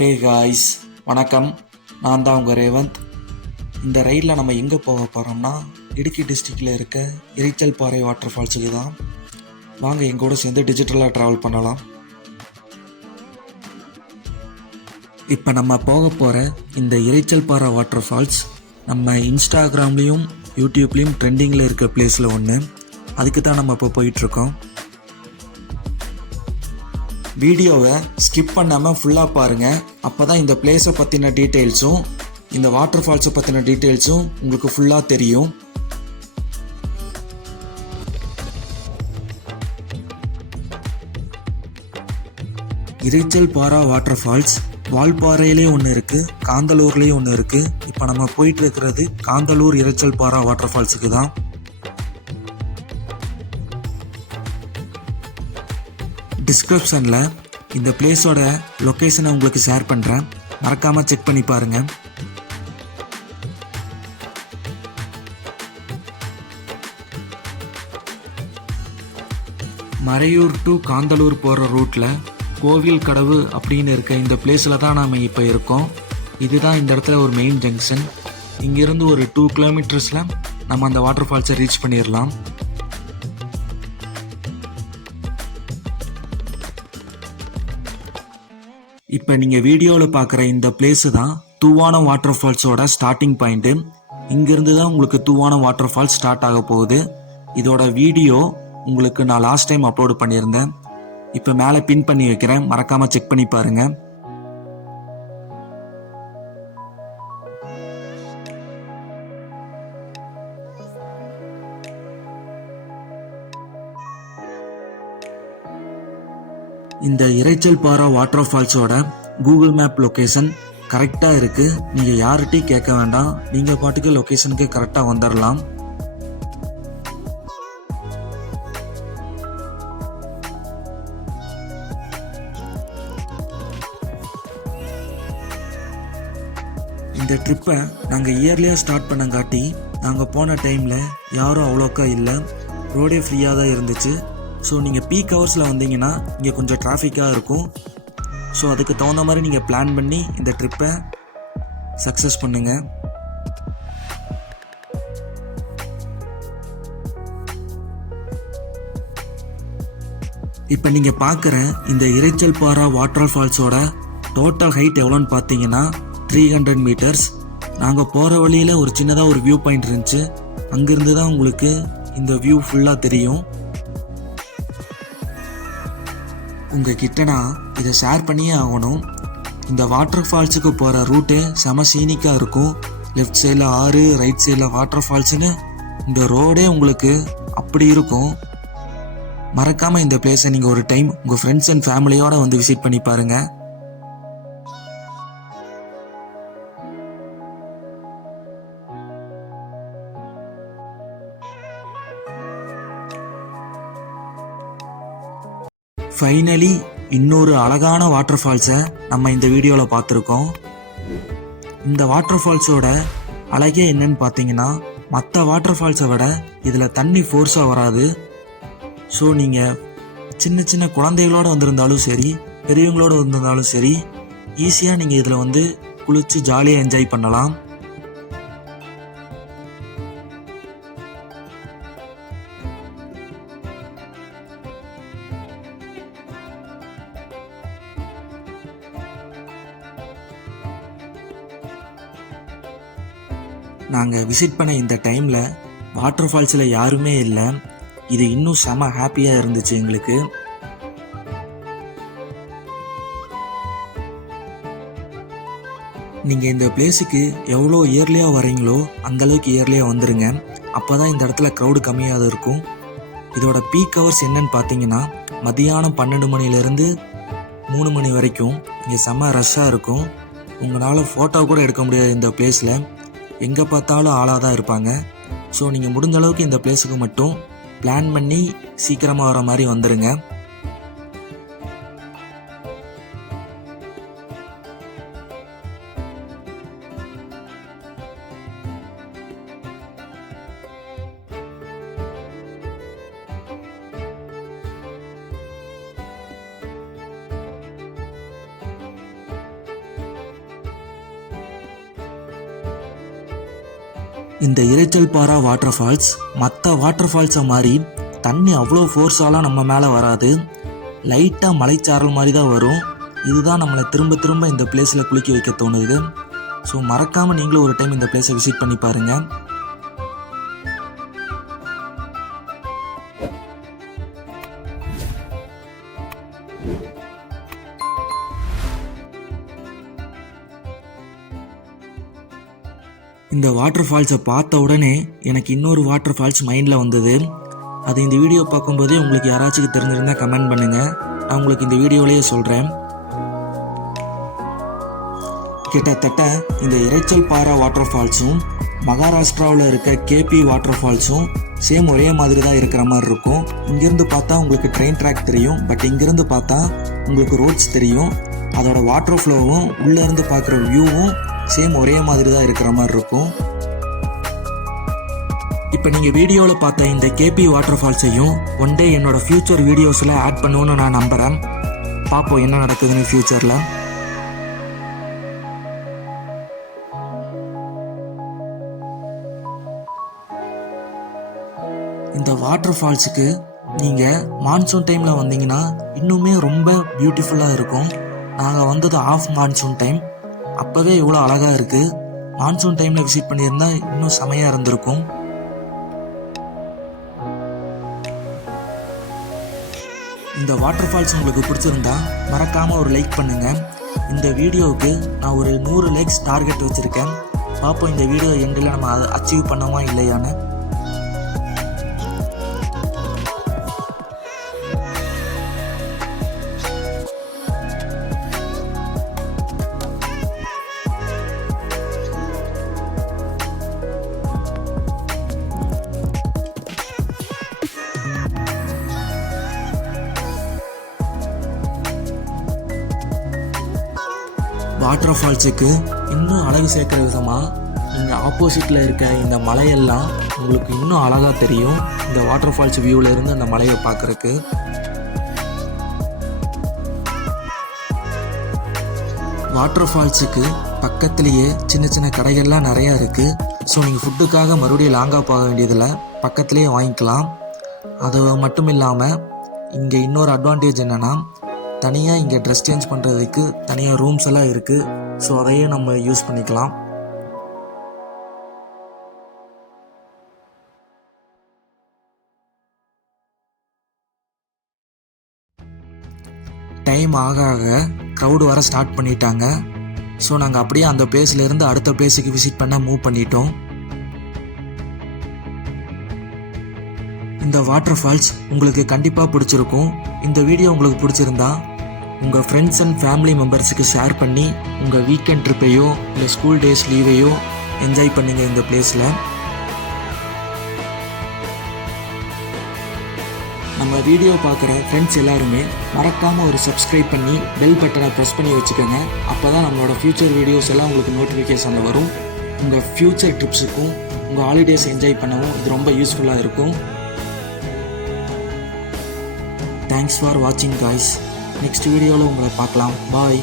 Hey guys வணக்கம். நான் தான் உங்கள் ரேவந்த். இந்த ரைடில் நம்ம எங்கே போக போகிறோம்னா இடுக்கி டிஸ்ட்ரிக்டில் இருக்க இரைச்சல் பாறை வாட்டர் ஃபால்ஸுக்கு தான். வாங்க எங்கூட சேர்ந்து டிஜிட்டலாக ட்ராவல் பண்ணலாம். இப்போ நம்ம போக போகிற இந்த இரைச்சல் பாறை வாட்டர் ஃபால்ஸ் நம்ம இன்ஸ்டாகிராம்லேயும் யூடியூப்லேயும் ட்ரெண்டிங்கில் இருக்க பிளேஸில் ஒன்று அதுக்கு தான் நம்ம இப்போ போயிட்டுருக்கோம் வீடியோவை ஸ்கிப் பண்ணாமல் ஃபுல்லாக பாருங்கள் அப்போ தான் இந்த பிளேஸை பற்றின டீட்டெயில்ஸும் இந்த வாட்டர் ஃபால்ஸை பற்றின டீட்டெயில்ஸும் உங்களுக்கு ஃபுல்லாக தெரியும். இறைச்சல் பாரா வாட்டர் ஃபால்ஸ் வால்பாறையிலே ஒன்று இருக்குது காந்தலூர்லேயும் ஒன்று இருக்குது இப்போ நம்ம போயிட்டு இருக்கிறது காந்தலூர் இறைச்சல் பாரா வாட்டர் ஃபால்ஸுக்கு தான். டிஸ்கிரிப்ஷனில் இந்த பிளேஸோட லொக்கேஷனை உங்களுக்கு ஷேர் பண்ணுறேன் மறக்காமல் செக் பண்ணி பாருங்கள் மறையூர் டு காந்தலூர் போகிற ரூட்டில் கோவில் கடவு அப்படின்னு இருக்க இந்த பிளேஸில் தான் நாம் இப்போ இருக்கோம். இதுதான் இந்த இடத்துல ஒரு மெயின் ஜங்ஷன் இங்கேருந்து ஒரு டூ கிலோமீட்டர்ஸில் நம்ம அந்த வாட்டர் ஃபால்ஸை ரீச் பண்ணிடலாம் இப்போ நீங்கள் வீடியோவில் பார்க்குற இந்த பிளேஸு தான் தூவான வாட்டர் ஃபால்ஸோட ஸ்டார்டிங் பாயிண்ட்டு இங்கேருந்து தான் உங்களுக்கு தூவான வாட்டர் ஃபால்ஸ் ஸ்டார்ட் ஆக போகுது. இதோட வீடியோ உங்களுக்கு நான் லாஸ்ட் டைம் அப்லோட் பண்ணியிருந்தேன். இப்போ மேலே பின் பண்ணி வைக்கிறேன். மறக்காமல் செக் பண்ணி பாருங்கள் இந்த இரைச்சல் பாரா வாட்டர் ஃபால்ஸோட கூகுள் மேப் லொக்கேஷன் கரெக்டாக இருக்குது நீங்கள் யார்கிட்டையும் கேட்க வேண்டாம். நீங்கள் பாட்டுக்கு லொக்கேஷனுக்கு கரெக்டாக வந்துடலாம் இந்த ட்ரிப்பை நாங்கள் இயர்லியாக ஸ்டார்ட் பண்ணங்காட்டி நாங்கள் போன டைமில் யாரும் அவ்வளோக்கா இல்லை. ரோடே ஃப்ரீயாக தான் இருந்துச்சு. ஸோ நீங்கள் பீக் ஹவர்ஸில் வந்தீங்கன்னா இங்கே கொஞ்சம் டிராஃபிக்காக இருக்கும். ஸோ அதுக்கு தகுந்த மாதிரி நீங்கள் பிளான் பண்ணி இந்த ட்ரிப்பை சக்ஸஸ் பண்ணுங்கள் இப்போ நீங்கள் பார்க்குற இந்த இரைச்சல் பாரா வாட்டர் ஃபால்ஸோட டோட்டல் ஹைட் எவ்வளோன்னு பார்த்தீங்கன்னா த்ரீ ஹண்ட்ரட் மீட்டர்ஸ் நாங்கள் போகிற வழியில் ஒரு சின்னதாக ஒரு வியூ பாயிண்ட் இருந்துச்சு. அங்கேருந்து தான் உங்களுக்கு இந்த வியூ ஃபுல்லாக தெரியும். உங்ககிட்ட நான் இதை ஷேர் பண்ணியே ஆகணும். இந்த வாட்டர் ஃபால்ஸுக்கு போகிற ரூட்டு செம சீனிக்காக இருக்கும். லெஃப்ட் சைடில் ஆறு ரைட் சைடில் வாட்டர் ஃபால்ஸுன்னு இந்த ரோடே உங்களுக்கு அப்படி இருக்கும். மறக்காமல் இந்த பிளேஸை நீங்கள் ஒரு டைம் உங்கள் ஃப்ரெண்ட்ஸ் அண்ட் ஃபேமிலியோடு வந்து விசிட் பண்ணி பாருங்கள் ஃபைனலி இன்னொரு அழகான வாட்டர் ஃபால்ஸை நம்ம இந்த வீடியோவில் பார்த்துருக்கோம். இந்த வாட்டர் ஃபால்ஸோட அழகே என்னன்னு பார்த்தீங்கன்னா மற்ற வாட்டர் ஃபால்ஸை விட இதில் தண்ணி ஃபோர்ஸாக வராது. ஸோ நீங்கள் சின்ன சின்ன குழந்தைகளோட வந்திருந்தாலும் சரி பெரியவங்களோட வந்திருந்தாலும் சரி ஈஸியாக நீங்கள் இதில் வந்து குளித்து ஜாலியாக என்ஜாய் பண்ணலாம். நாங்கள் விசிட் பண்ண இந்த டைமில் வாட்டர் ஃபால்ஸில் யாருமே இல்லை. இது இன்னும் செம ஹாப்பியாக இருந்துச்சு எங்களுக்கு. நீங்கள் இந்த பிளேஸுக்கு எவ்வளோ இயர்லியாக வரீங்களோ அந்தளவுக்கு இயர்லியாக வந்துடுங்க அப்போ தான் இந்த இடத்துல க்ரௌடு கம்மியாக இருக்கும். இதோட பீக் ஹவர்ஸ் என்னன்னு பார்த்தீங்கன்னா மதியானம் பன்னெண்டு மணிலேருந்து மூணு மணி வரைக்கும் இங்கே செம்ம ரஷ்ஷாக இருக்கும். உங்களால் ஃபோட்டோ கூட எடுக்க முடியாது இந்த பிளேஸில் எங்கே பார்த்தாலும் ஆளாக தான் இருப்பாங்க. ஸோ நீங்கள் முடிஞ்ச அளவுக்கு இந்த பிளேஸுக்கு மட்டும் பிளான் பண்ணி சீக்கிரமாக வர மாதிரி வந்துடுங்க இந்த இரைச்சல் பாரா வாட்டர் ஃபால்ஸ் மற்ற வாட்டர் ஃபால்ஸை மாதிரி தண்ணி அவ்வளோ ஃபோர்ஸாலாம் நம்ம மேலே வராது. லைட்டாக மலைச்சாரல் மாதிரி தான் வரும். இதுதான் நம்மளை திரும்ப திரும்ப இந்த பிளேஸில் குளிக்க வைக்க தோணுது. ஸோ மறக்காமல் நீங்களும் ஒரு டைம் இந்த பிளேஸை விசிட் பண்ணி பாருங்கள் இந்த வாட்டர் ஃபால்ஸை பார்த்த உடனே எனக்கு இன்னொரு வாட்டர் ஃபால்ஸ் மைண்டில் வந்தது. அது இந்த வீடியோ பார்க்கும்போதே உங்களுக்கு யாராச்சும் தெரிஞ்சிருந்தால் கமெண்ட் பண்ணுங்கள் நான் உங்களுக்கு இந்த வீடியோவிலேயே சொல்கிறேன் கிட்டத்தட்ட இந்த இரைச்சல் பாரா வாட்டர் ஃபால்ஸும் மகாராஷ்டிராவில் இருக்க கேபி வாட்டர் ஃபால்ஸும் சேம் ஒரே மாதிரி தான் இருக்கிற மாதிரி இருக்கும். இங்கேருந்து பார்த்தா உங்களுக்கு ட்ரெயின் ட்ராக் தெரியும். பட் இங்கேருந்து பார்த்தா உங்களுக்கு ரோட்ஸ் தெரியும். அதோட வாட்டர் ஃப்ளோவும் உள்ளேருந்து பார்க்குற வியூவும் சேம் ஒரே மாதிரி தான் இருக்கிற மாதிரி இருக்கும். இப்போ நீங்கள் வீடியோவில் பார்த்த இந்த கேபி வாட்டர் ஃபால்ஸையும் ஒன் டே என்னோடய ஃப்யூச்சர் வீடியோஸில் ஆட் பண்ணுன்னு நான் நம்புகிறேன் பார்ப்போம் என்ன நடக்குதுன்னு ஃப்யூச்சரில் இந்த வாட்டர் ஃபால்ஸுக்கு நீங்கள் மான்சூன் டைமில் வந்தீங்கன்னா இன்னுமே ரொம்ப பியூட்டிஃபுல்லாக இருக்கும். நாங்கள் வந்தது ஆஃப் மான்சூன் டைம் அப்போவே இவ்வளோ அழகாக இருக்குது மான்சூன் டைமில் விசிட் பண்ணியிருந்தா இன்னும் செமையாக இருந்திருக்கும். இந்த வாட்டர் ஃபால்ஸ் உங்களுக்கு பிடிச்சிருந்தா மறக்காமல் ஒரு லைக் பண்ணுங்கள் இந்த வீடியோவுக்கு நான் ஒரு நூறு லைக்ஸ் டார்கெட் வச்சுருக்கேன். பார்ப்போம் இந்த வீடியோ எண்டில் நம்ம அச்சீவ் பண்ணோமா இல்லையான்னு. வாட்டர் ஃபால்ஸுக்கு இன்னும் அழகு சேர்க்குற விதமாக இங்கே ஆப்போசிட்டில் இருக்க இந்த மலையெல்லாம் உங்களுக்கு இன்னும் அழகாக தெரியும். இந்த வாட்டர் ஃபால்ஸ் வியூவில் இருந்து அந்த மலையை பார்க்குறக்கு வாட்டர் ஃபால்ஸுக்கு பக்கத்துலேயே சின்ன சின்ன கடைகள்லாம் நிறையா இருக்குது ஸோ நீங்கள் ஃபுட்டுக்காக மறுபடியும் லாங்காக போக வேண்டியதில் பக்கத்துலேயே வாங்கிக்கலாம். அது மட்டும் இல்லாமல் இங்கே இன்னொரு அட்வான்டேஜ் என்னென்னா தனியாக இங்கே ட்ரெஸ் சேஞ்ச் பண்ணுறதுக்கு தனியாக ரூம்ஸ் எல்லாம் இருக்குது ஸோ அதையும் நம்ம யூஸ் பண்ணிக்கலாம். டைம் ஆக ஆக க்ரௌடு வர ஸ்டார்ட் பண்ணிட்டாங்க. ஸோ நாங்கள் அப்படியே அந்த பிளேஸ்லேருந்து அடுத்த பிளேஸுக்கு விசிட் பண்ண மூவ் பண்ணிட்டோம். இந்த வாட்டர் ஃபால்ஸ் உங்களுக்கு கண்டிப்பாக பிடிச்சிருக்கும். இந்த வீடியோ உங்களுக்கு பிடிச்சிருந்தா உங்கள் ஃப்ரெண்ட்ஸ் அண்ட் ஃபேமிலி மெம்பர்ஸுக்கு ஷேர் பண்ணி உங்கள் வீக்கெண்ட் ட்ரிப்பையோ இல்லை ஸ்கூல் டேஸ் லீவையோ என்ஜாய் பண்ணுங்கள் இந்த பிளேஸில் நம்ம வீடியோ பார்க்குற ஃப்ரெண்ட்ஸ் எல்லாருமே மறக்காமல் ஒரு சப்ஸ்கிரைப் பண்ணி பெல் பட்டனை ப்ரெஸ் பண்ணி வச்சுக்கோங்க. அப்போ தான் நம்மளோட ஃப்யூச்சர் வீடியோஸ் எல்லாம் உங்களுக்கு நோட்டிஃபிகேஷனில் வரும். உங்கள் ஃப்யூச்சர் ட்ரிப்ஸுக்கும் உங்கள் ஹாலிடேஸ் என்ஜாய் பண்ணவும் இது ரொம்ப யூஸ்ஃபுல்லாக இருக்கும். தேங்க்ஸ் ஃபார் வாட்சிங் காய்ஸ் நெக்ஸ்ட் வீடியோவில் உங்களை பார்க்கலாம். பாய்